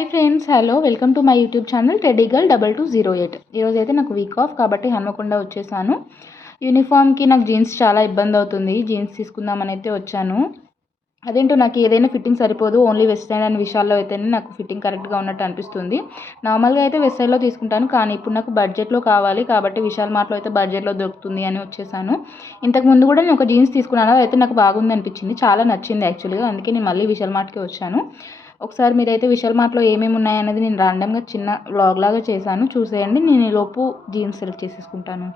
Hi friends, hello, welcome to my YouTube channel teddy girl 2208. ఈరోజు అయితే నాకు week off కాబట్టి హన్మకొండ వచ్చేసాను. యూనిఫామ్కి నాకు జీన్స్ చాలా ఇబ్బంది అవుతుంది. జీన్స్ తీసుకుందామని అయితే వచ్చాను. అదేంటో నాకు ఏదైనా ఫిట్టింగ్ సరిపోదు. ఓన్లీ వెస్ట్రైన్ అనే విషయాల్లో అయితేనే నాకు ఫిట్టింగ్ కరెక్ట్గా ఉన్నట్టు అనిపిస్తుంది. నార్మల్గా అయితే వెస్ట్రైన్లో తీసుకుంటాను, కానీ ఇప్పుడు నాకు బడ్జెట్లో కావాలి కాబట్టి విశాల్ మార్ట్లో అయితే బడ్జెట్లో దొరుకుతుంది అని వచ్చేసాను. ఇంతకుముందు కూడా నేను ఒక జీన్స్ తీసుకున్నాను, అదైతే నాకు బాగుంది అనిపించింది, చాలా నచ్చింది యాక్చువల్గా. అందుకే నేను మళ్ళీ విశాల్ మార్ట్కి వచ్చాను. ఒకసారి మీరైతే విశాల్ మార్ట్లో ఏమేమి ఉన్నాయనేది నేను ర్యాండమ్గా చిన్న వ్లాగ్ లాగా చేశాను, చూసేయండి. నేను ఈలోపు జీన్స్ సెలెక్ట్ చేసేసుకుంటాను.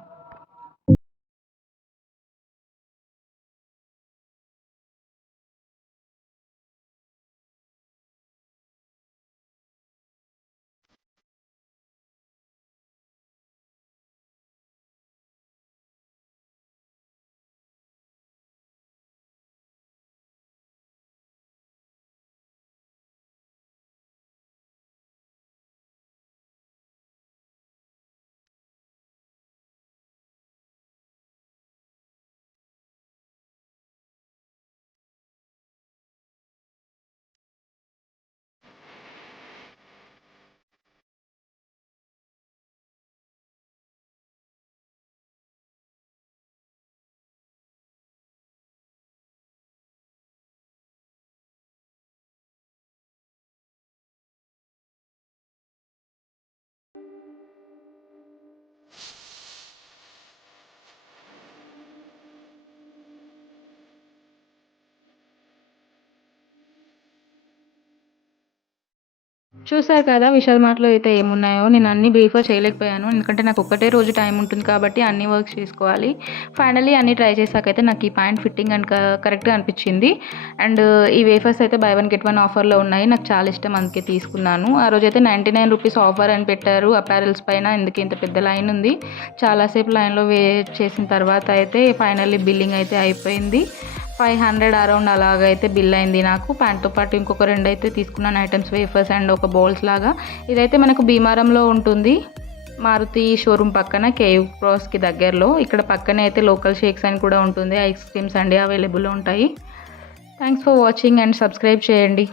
చూసారు కదా విశాల్ మార్ట్లో అయితే ఏమున్నాయో. నేను అన్ని బ్రీఫ్గా చేయలేకపోయాను, ఎందుకంటే నాకు ఒక్కటే రోజు టైం ఉంటుంది కాబట్టి అన్ని వర్క్స్ చేసుకోవాలి. ఫైనలీ అన్ని ట్రై చేశాకైతే నాకు ఈ ప్యాంట్ ఫిట్టింగ్ అండ్ కరెక్ట్గా అనిపించింది. అండ్ ఈ వేఫర్స్ అయితే బై 1 get 1 ఆఫర్లో ఉన్నాయి. నాకు చాలా ఇష్టం, అందుకే తీసుకున్నాను. ఆ రోజు అయితే 99 రూపీస్ ఆఫర్ అని పెట్టారు అపారల్స్ పైన. ఎందుకు ఇంత పెద్ద లైన్ ఉంది. చాలాసేపు లైన్లో వెయిట్ చేసిన తర్వాత అయితే ఫైనల్లీ బిల్లింగ్ అయితే అయిపోయింది. 500 అరౌండ్ అలాగైతే బిల్ అయింది నాకు. ప్యాంట్తో పాటు ఇంకొక 2 అయితే తీసుకున్నాను ఐటమ్స్, వేఫర్స్ అండ్ ఒక బౌల్స్ లాగా. ఇదైతే మనకు భీమారంలో ఉంటుంది, మారుతి షోరూమ్ పక్కన, కేవ్ క్రాస్కి దగ్గరలో. ఇక్కడ పక్కనే అయితే లోకల్ షేక్స్ అని కూడా ఉంటుంది, ఐస్ క్రీమ్స్ అండి అవైలబుల్ ఉంటాయి. Thanks for watching and subscribe చేయండి.